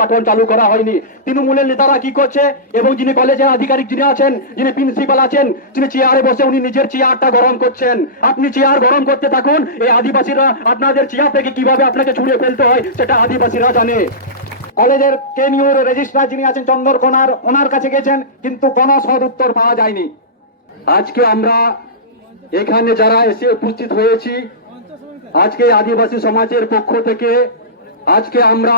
পাঠন চালু করা হয়নি। তৃণমূলের নেতারা কি করছে এবং যিনি কলেজের আধিকারিক যিনি আছেন, যিনি প্রিন্সিপাল আছেন, যিনি চেয়ারে বসে উনি নিজের চেয়ারটা গরম করছেন। আপনি চেয়ার গরম করতে থাকুন, এই আদিবাসীরা আপনাদের চেয়ার থেকে কিভাবে আপনাকে ছুঁড়ে ফেলতে হয় সেটা আদিবাসীরা জানে। কলেজের কেনিউর রেজিস্ট্রার যিনি আছেন চন্দ্রকোনার, ওনার কাছে গেছেন কিন্তু কোনো সদ উত্তর পাওয়া যায়নি। আজকে আমরা এখানে যারা এসে উপস্থিত হয়েছি, আজকে আদিবাসী সমাজের পক্ষ থেকে আজকে আমরা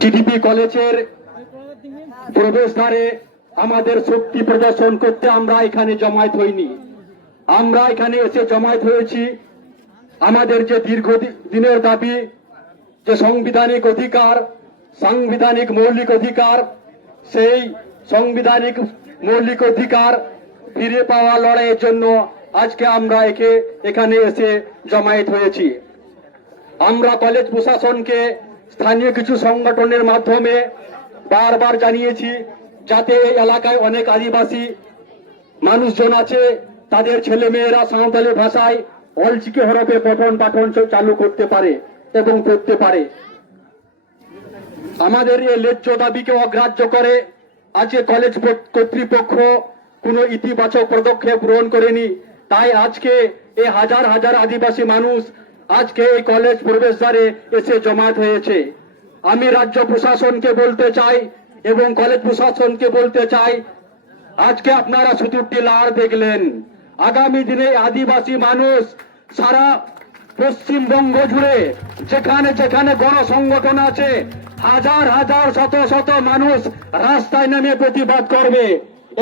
টিডিপি কলেজের প্রবেশদ্বারে আমাদের শক্তি প্রদর্শন করতে আমরা এখানে জমায়েত হইনি। আমরা এখানে এসে জমায়েত হয়েছি আমাদের যে দীর্ঘদিনের দাবি, যে সাংবিধানিক অধিকার, সাংবিধানিক মৌলিক অধিকার, সেই সাংবিধানিক মৌলিক অধিকার ফিরে পাওয়া লড়াইয়ের জন্য আজকে আমরা এখানে এসে জমায়েত হয়েছি। আমরা কলেজ প্রশাসনকে স্থানীয় কিছু সংগঠনের মাধ্যমে বারবার জানিয়েছি যাতে এই এলাকায় অনেক আদিবাসী মানুষজন আছে, তাদের ছেলে মেয়েরা সাঁওতালি ভাষায় অলচিকি হরফে পঠন পাঠন চালু করতে পারে এবং পড়তে পারে। আমাদের এই ন্যায্য দাবিকে অগ্রাহ্য করে আজকে কলেজ কর্তৃপক্ষ কোনো ইতিবাচক পদক্ষেপ গ্রহণ করেনি। তাই আজকে এই হাজার হাজার আদিবাসী মানুষ আজকে এই কলেজ প্রবেশদ্বারে এসে জমায়েত হয়েছে। আমি রাজ্য প্রশাসনকে বলতে চাই এবং কলেজ প্রশাসনকে বলতে চাই, আজকে আপনারা শুধু টিলার দেখলেন, আগামী দিনে আদিবাসী মানুষ সারা পশ্চিমবঙ্গ জুড়ে যেখানে যেখানে গণসংগঠন আছে, হাজার হাজার শত শত মানুষ রাস্তায় নেমে প্রতিবাদ করবে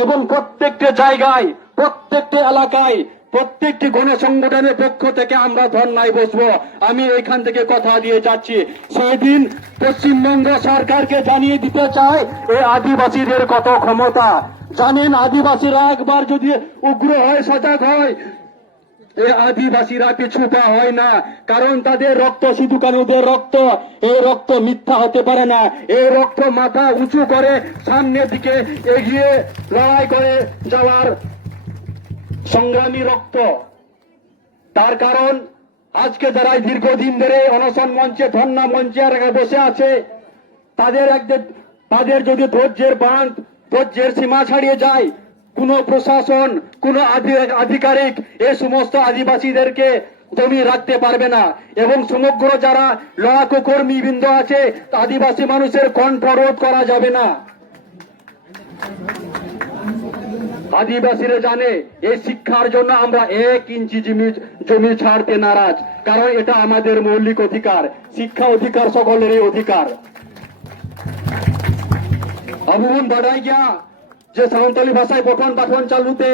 এবং প্রত্যেকটি জায়গায়, প্রত্যেকটি এলাকায়, প্রত্যেকটি গণসংগঠনের পক্ষ থেকে আমরা ধর্নায় বসবো। আমি এখান থেকে কথা দিয়ে যাচ্ছি, সেদিন পশ্চিমবঙ্গ সরকারকে জানিয়ে দিতে চাই এই আদিবাসীদের কত ক্ষমতা। জানেন, আদিবাসীরা একবার যদি উগ্র হয়, সজাগ হয়, এই আদিবাসীরা পিছু পা হয় না, কারণ তাদের রক্ত শুধু কানুদের রক্ত, এই রক্ত মিথ্যা হতে পারে না। এই রক্ত মাথা উঁচু করে সামনের দিকে এগিয়ে লড়াই করে যাওয়ার সংগ্রামী রক্ত। তার কারণ আজকে যারা দীর্ঘদিন ধরে অনশন মঞ্চে, ধর্ণা মঞ্চে বসে আছে, তাদের যদি ধৈর্যের বাঁধ, ধৈর্যের সীমা ছাড়িয়ে যায়, কোন প্রশাসন, কোন আধিকারিক এই সমস্ত আদিবাসীদেরকে দমিয়ে রাখতে পারবে না। এবং সমগ্র যারা লড়াকু কর্মীবৃন্দ আছে, আদিবাসী মানুষের কণ্ঠ রোধ করা যাবে না। আদিবাসীরা জানে এই শিক্ষার জন্য আমরা 1 ইঞ্চি জমি ছাড়তে নারাজ, কারণ এটা আমাদের মৌলিক অধিকার। শিক্ষা অধিকার সকলেরই অধিকার। আবুন বাড়াই গিয়া যে সাঁওতালি ভাষায় পঠন পাঠন চালুতে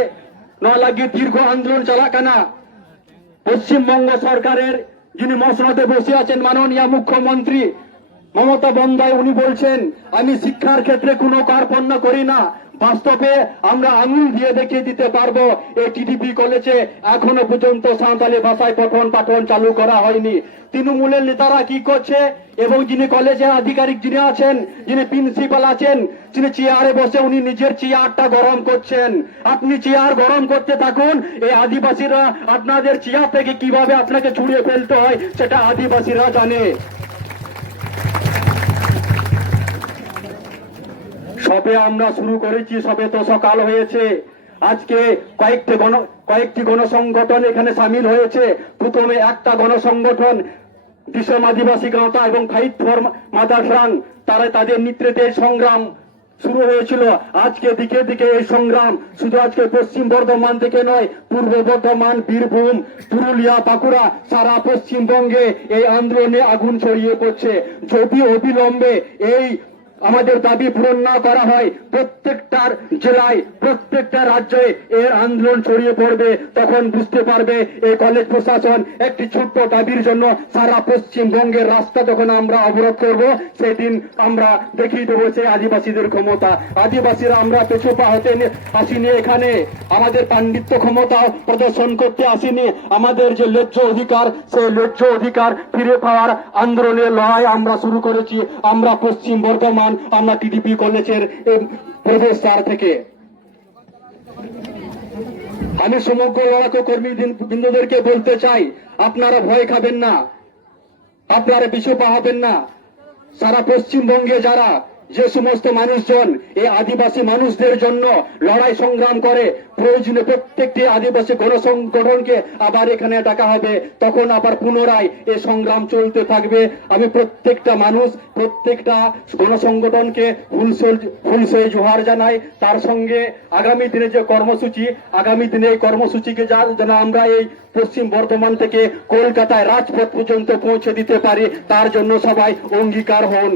না লাগিয়ে দীর্ঘ আন্দোলন চালাকানা পশ্চিমবঙ্গ সরকারের যিনি মসনদে বসে আছেন মাননীয় মুখ্যমন্ত্রী মমতা বন্দ্যোপাধ্যায়, উনি বলছেন আমি শিক্ষার ক্ষেত্রে কোনো কার্পণ্য করি না। বাস্তবে আমরা আঙুল দিয়ে দেখিয়ে দিতে পারবো এই টিডিপি কলেজে এখনো পর্যন্ত সাঁওতালি ভাষায় পঠন পাঠন চালু করা হয়নি। তৃণমূলের নেতারা কি করছে এবং যিনি কলেজের আধিকারিক যিনি আছেন, যিনি প্রিন্সিপাল আছেন, যিনি চেয়ারে বসে উনি নিজের চেয়ারটা গরম করছেন। আপনি চেয়ার গরম করতে থাকুন, এই আদিবাসীরা আপনাদের চেয়ার থেকে কিভাবে আপনাকে ছুঁড়ে ফেলতে হয় সেটা আদিবাসীরা জানে। সবে আমরা শুরু করেছি, সবে তো সকাল হয়েছে। আজকে কয়েকটি গণসংগঠন এখানে সামিল হয়েছে। প্রথমে একটা গণসংগঠন দিশম আদিবাসী গাঁথা এবং ফাইট ফর মাদার টাং, তারা তাদের নেতৃত্বে সংগ্রাম শুরু হয়েছিল। আজকে দিকে দিকে এই সংগ্রাম শুধু আজকে পশ্চিম বর্ধমান থেকে নয়, পূর্ব বর্ধমান, বীরভূম, পুরুলিয়া, বাঁকুড়া, সারা পশ্চিমবঙ্গে এই আন্দোলনে আগুন ছড়িয়ে পড়ছে। যদি অবিলম্বে এই আমাদের দাবি পূরণ না করা হয়, প্রত্যেকটা জেলায়, প্রত্যেকটা রাজ্যে এর আন্দোলন ছড়িয়ে পড়বে, তখন বুঝতে পারবে এই কলেজ প্রশাসন একটি ছোট্ট দাবির জন্য সারা পশ্চিমবঙ্গের রাস্তা তখন আমরা অবরোধ করব। সেদিন আমরা দেখিয়ে দেবো সেই আদিবাসীদের ক্ষমতা। আদিবাসীরা আমরা পেছু পা হতে আসিনি, এখানে আমাদের পাণ্ডিত্য ক্ষমতা প্রদর্শন করতে আসিনি। আমাদের যে ন্যায্য অধিকার, সেই ন্যায্য অধিকার ফিরে পাওয়ার আন্দোলনের লড়াই আমরা শুরু করেছি। আমরা পশ্চিম বর্ধমান, আমরা টিডিপি কলেজের প্রবেশদ্বার থেকে। আমি সমগ্র লড়াকু কর্মী বৃন্দদেরকে বলতে চাই, আপনারা ভয় খাবেন না, আপনারা পিছু পা হবেন না। সারা পশ্চিমবঙ্গে যারা যে সমস্ত মানুষজন এই আদিবাসী মানুষদের জন্য লড়াই সংগ্রাম করে, প্রয়োজনে প্রত্যেকটি আদিবাসী গণসংগঠনকে আবার এখানে ডাকা হবে, তখন আবার পুনরায় এই সংগ্রাম চলতে থাকবে। আমি প্রত্যেকটা মানুষ, প্রত্যেকটা গণসংগঠনকে ফুলসই জোহার জানাই। তার সঙ্গে আগামী দিনে যে কর্মসূচি, আগামী দিনে এই কর্মসূচিকে যেন আমরা এই পশ্চিম বর্ধমান থেকে কলকাতায় রাজপথ পর্যন্ত পৌঁছে দিতে পারি, তার জন্য সবাই অঙ্গীকার হন।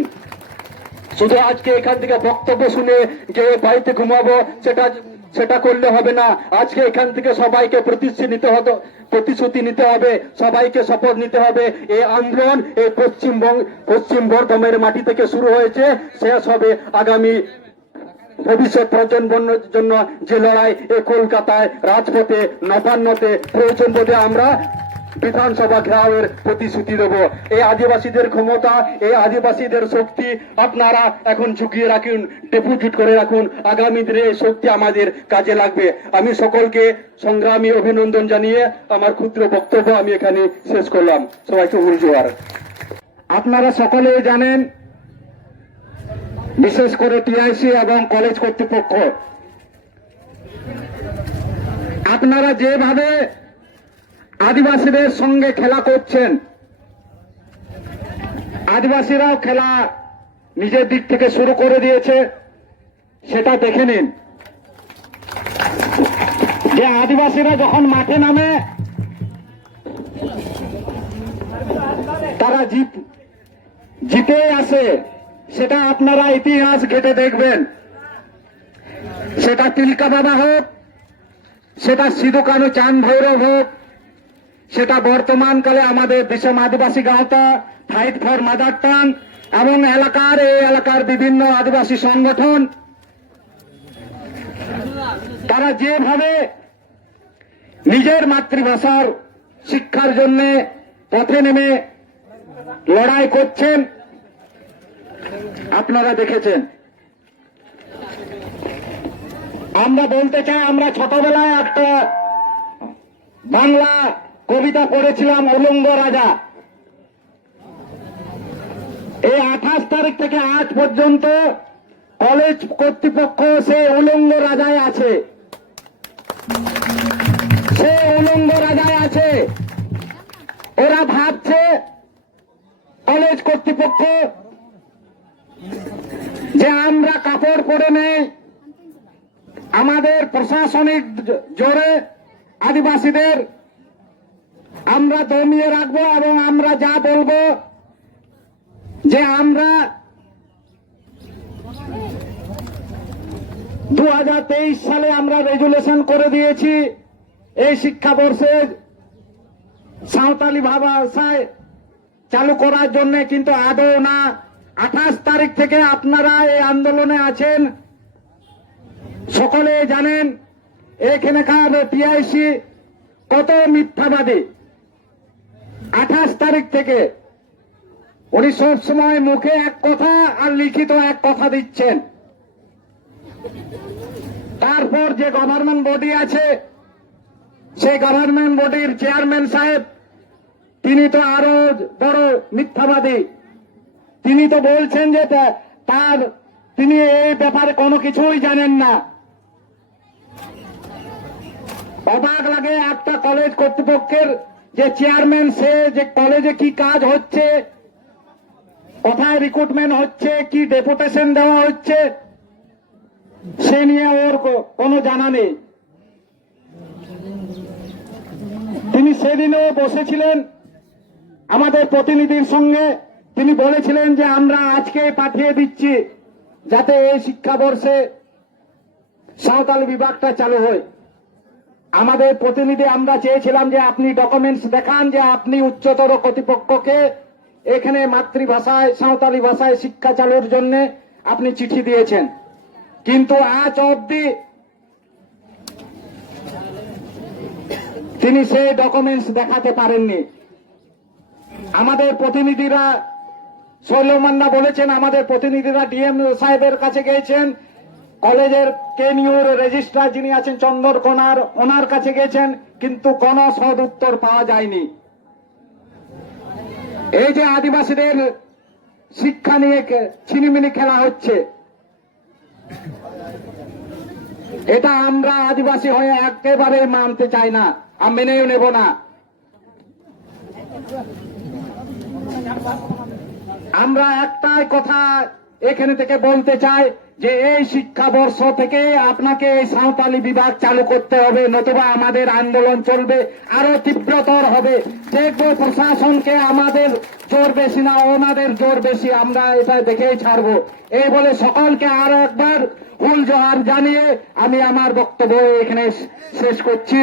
শুধু আজকে এখান থেকে বক্তব্য শুনে যে বাড়িতে ঘুমাবো সেটা করলে হবে না। আজকে এখান থেকে সবাইকে প্রতিশ্রুতি নিতে হবে, সবাইকে শপথ নিতে হবে। এই আন্দোলন এই পশ্চিম বর্ধমানের মাটি থেকে শুরু হয়েছে, শেষ হবে আগামী ভবিষ্যৎ প্রজন্মের জন্য যে লড়াই এই কলকাতায় রাজপথে নবান্নতে প্রয়োজন বোধে আমরা বিধানসভা ঘেরাওয়ের প্রতিশ্রুতি দেব। এই আদিবাসীদের ক্ষমতা, এই আদিবাসীদের শক্তি আপনারা এখন ঝুঁকিয়ে রাখুন, ডিপোজিট করে রাখুন। আগামী দিনে এই শক্তি আমাদের কাজে লাগবে। আমি সকলকে সংগ্রামী অভিনন্দন জানিয়ে আমার ক্ষুদ্র বক্তব্য আমি এখানে শেষ করলাম। সবাইকে জোহার। আপনারা সকলেই জানেন, বিশেষ করে টিআইসি এবং কলেজ কর্তৃপক্ষ আপনারা যেভাবে আদিবাসীদের সঙ্গে খেলা করছেন, আদিবাসীরাও খেলা নিজের দিক থেকে শুরু করে দিয়েছে। সেটা দেখে নিন যে আদিবাসীরা যখন মাঠে নামে তারা জিতে আসে, সেটা আপনারা ইতিহাস ঘেটে দেখবেন। সেটা তিলকা বাবা হোক, সেটা সিধু কানু চাঁদ ভৈরব হোক, সেটা বর্তমানকালে আমাদের বিশম আদিবাসী গাঁওতা, ফাইট ফর মাদার টাং এবং এই এলাকার বিভিন্ন আদিবাসী সংগঠন, তারা যেভাবে নিজের মাতৃভাষার শিক্ষার জন্য পথে নেমে লড়াই করছেন আপনারা দেখেছেন। আমরা বলতে চাই, আমরা ছোটবেলায় একটা বাংলা কবিতা পড়েছিলাম, উলঙ্গ রাজা। এই 28 তারিখ থেকে আজ পর্যন্ত কলেজ কর্তৃপক্ষ সে উলঙ্গ রাজায় আছে, সে উলঙ্গ রাজায় আছে। ওরা ভাবছে কলেজ কর্তৃপক্ষ যে আমরা কাপড় পরে নেই, আমাদের প্রশাসনিক জোরে আদিবাসীদের আমরা দমিয়ে রাখবো এবং আমরা যা বলবো যে আমরা 2023 সালে আমরা রেজুলেশন করে দিয়েছি এই শিক্ষাবর্ষে সাঁওতালি ভাষায় চালু করার জন্য, কিন্তু আদৌ না। 28 তারিখ থেকে আপনারা এই আন্দোলনে আছেন, সকলে জানেন। এখানকার টিআইসি কত মিথ্যাবাদী। 28 তারিখ থেকে উনি সব সময় মুখে এক কথা আর লিখিত এক কথা দিচ্ছেন। তারপর যে গভর্নমেন্ট বডি আছে, সেই গভর্নমেন্ট বডির চেয়ারম্যান সাহেব, তিনি তো আরো বড় মিথ্যাবাদী। তিনি তো বলছেন যে তিনি এই ব্যাপারে কোনো কিছুই জানেন না। অবাক লাগে একটা কলেজ কর্তৃপক্ষের যে চেয়ারম্যান, সে যে কলেজে কি কাজ হচ্ছে, কোথায় রিক্রুটমেন্ট হচ্ছে, কি ডেপুটেশন দেওয়া হচ্ছে, সে নিয়ে ওর কোনো জানা নেই। তিনি সেদিনও বসেছিলেন আমাদের প্রতিনিধির সঙ্গে, তিনি বলেছিলেন যে আমরা আজকে পাঠিয়ে দিচ্ছি যাতে এই শিক্ষাবর্ষে সাঁওতালি বিভাগটা চালু হয়। আমাদের প্রতিনিধি, আমরা চেয়েছিলাম যে আপনি ডকুমেন্টস দেখান যে আপনি উচ্চতর কর্তৃপক্ষকে এখানে মাতৃভাষায় সাঁওতালি ভাষায় শিক্ষা চালুর জন্য আপনি চিঠি দিয়েছেন, কিন্তু আজ অবধি তিনি সেই ডকুমেন্টস দেখাতে পারেননি। আমাদের প্রতিনিধিরা, শৈলমান্না বলেছেন, আমাদের প্রতিনিধিরা ডিএম সাহেবের কাছে গিয়েছেন, কলেজের কেনিউর রেজিস্ট্রার যিনি আছেন চন্দরকোনার, ওনার কাছে গেছেন, কিন্তু কোনো সদ উত্তর পাওয়া যায়নি। এই যে আদিবাসীদের শিক্ষা নিয়ে ছিনিমিনি খেলা হচ্ছে। এটা আমরা আদিবাসী হয়ে একেবারে মানতে চাই না, আমি মেনেও নেব না। আমরা একটাই কথা এখানে থেকে বলতে চাই যে এই শিক্ষাবর্ষ থেকে আপনাকে এই সাঁওতালি বিভাগ চালু করতে হবে, নতুবা আমাদের আন্দোলন চলবে, আরো তীব্রতর হবে। দেখবো প্রশাসনকে আমাদের জোর বেশি না ওনাদের জোর বেশি, আমরা এটা দেখেই ছাড়বো। এই বলে সকলকে আরো একবার হুল জোহার জানিয়ে আমি আমার বক্তব্য এখানে শেষ করছি।